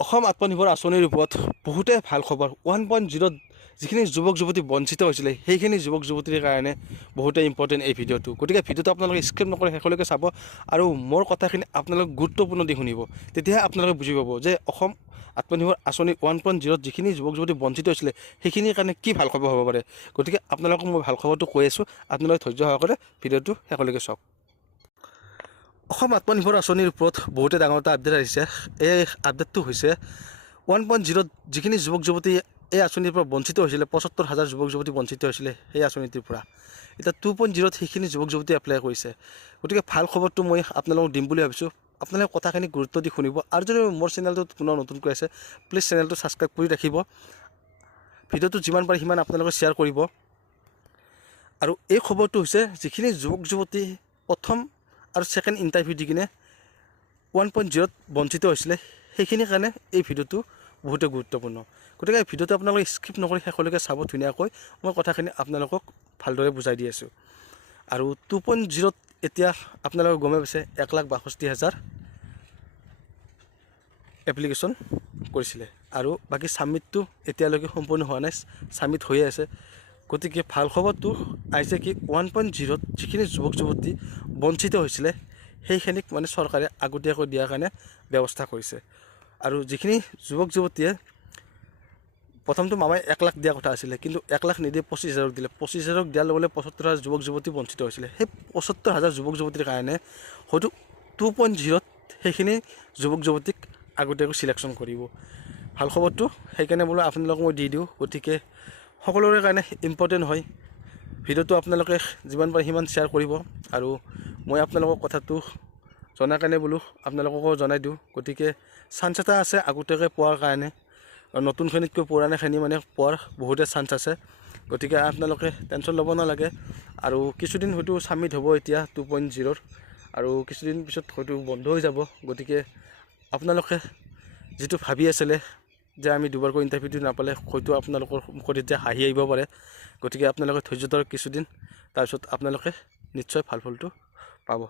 অসম আত্মনিৰ্ভৰ আঁচনিৰ ওপৰত বহুতে ভাল খবৰ 1.0 যিখিনি যুৱক যুৱতী বঞ্চিত হৈছিলে সেইখিনি যুৱক যুৱতীৰ কাৰণে বহুতে ইম্পৰ্টেণ্ট এই ভিডিঅ'টো গতিকে ভিডিঅ'টো আপোনালোকে স্কিপ নকৰি শেষলৈকে চাব আৰু মোৰ কথাখিনি আপোনালোকে গুৰুত্বপূৰ্ণ দি শুনিব তেতিয়াহে আপোনালোকে বুজি পাব যে অসম আত্মনিৰ্ভৰ আঁচনি 1.0 যিখিনি যুৱক যুৱতী বঞ্চিত হৈছিলে সেইখিনিৰ কাৰণে কি ভাল খবৰ হ'ব পাৰে গতিকে আপোনালোকক মই ভাল খবৰটো কৈ আছোঁ আপোনালোকে ধৈৰ্য সহকাৰে ভিডিঅ'টো শেষলৈকে চাওক অসম আত্মনিৰ্ভৰ আঁচনিৰ ওপৰত বহুতে ডাঙৰ এটা আপডেট আহিছে এই আপডেটটো হৈছে 1.0 যিখিনি যুৱক যুৱতী এই আঁচনিৰ পৰা বঞ্চিত হৈছিলে ৭৫,০০০ যুৱক যুৱতী বঞ্চিত হৈছিলে সেই আঁচনিটোৰ পৰা এতিয়া 2.0 সেইখিনি যুৱক যুৱতী এপ্লাই কৰিছে গতিকে ভাল খবৰটো মই আপোনালোকক দিম বুলি ভাবিছোঁ আপোনালোকে কথাখিনি গুৰুত্ব দি শুনিব আৰু যদি মোৰ চেনেলটোত পুনৰ নতুনকৈ আছে প্লিজ চেনেলটো ছাবস্ক্ৰাইব কৰি ৰাখিব ভিডিঅ'টো যিমান পাৰে সিমান আপোনালোকে শ্বেয়াৰ কৰিব আৰু এই খবৰটো হৈছে যিখিনি যুৱক যুৱতী প্ৰথম আৰু ছেকেণ্ড ইণ্টাৰভিউ দি কিনে 1.0 বঞ্চিত হৈছিলে সেইখিনিৰ কাৰণে এই ভিডিঅ'টো বহুতে গুৰুত্বপূৰ্ণ গতিকে এই ভিডিঅ'টো আপোনালোকে স্কিপ নকৰি শেষলৈকে চাব ধুনীয়াকৈ মই কথাখিনি আপোনালোকক ভালদৰে বুজাই দি আছোঁ আৰু 2.0 এতিয়া আপোনালোকে গমে পাইছে 1,62,000 এপ্লিকেশ্যন কৰিছিলে আৰু বাকী ছাবমিটটো এতিয়ালৈকে সম্পূৰ্ণ হোৱা নাই ছাবমিট হৈয়ে আছে গতিকে ভাল খবৰটো আহিছে কি 1.0 যিখিনি যুৱক যুৱতী বঞ্চিত হৈছিলে সেইখিনিক মানে চৰকাৰে আগতীয়াকৈ দিয়াৰ কাৰণে ব্যৱস্থা কৰিছে আৰু যিখিনি যুৱক যুৱতীয়ে প্ৰথমটো মামাই 1 লাখ দিয়াৰ কথা আছিলে কিন্তু 1 লাখ নিদি 25,000 দিলে 25,000 দিয়াৰ লগে লগে 75,000 যুৱক যুৱতী বঞ্চিত হৈছিলে সেই 75,000 যুৱক যুৱতীৰ কাৰণে হয়তো 2.0 সেইখিনি যুৱক যুৱতীক আগতীয়াকৈ চিলেকশ্যন কৰিব ভাল খবৰটো সেইকাৰণে বোলো আপোনালোকক মই দি দিওঁ গতিকে সকলোৰে কাৰণে ইম্পৰ্টেণ্ট হয় ভিডিঅ'টো আপোনালোকে যিমান পাৰে সিমান শ্বেয়াৰ কৰিব আৰু মই আপোনালোকক কথাটো জনাৰ কাৰণে বোলো আপোনালোককো জনাই দিওঁ গতিকে চান্স এটা আছে আগতীয়াকৈ পোৱাৰ কাৰণে নতুনখিনিতকৈ পুৰণাখিনি মানে পোৱাৰ বহুতে চান্স আছে গতিকে আপোনালোকে টেনশ্যন ল'ব নালাগে আৰু কিছুদিন হয়তো ছাবমিট হ'ব এতিয়া 2.0 আৰু কিছুদিন পিছত হয়তো বন্ধ হৈ যাব গতিকে আপোনালোকে যিটো ভাবি আছিলে যে আমি দুবাৰকৈ ইণ্টাৰভিউটো নাপালে হয়তো আপোনালোকৰ মুখত এতিয়া হাঁহি আহিব পাৰে গতিকে আপোনালোকে ধৈৰ্য ধৰক কিছুদিন তাৰপিছত আপোনালোকে নিশ্চয় ভাল ফলটো পাব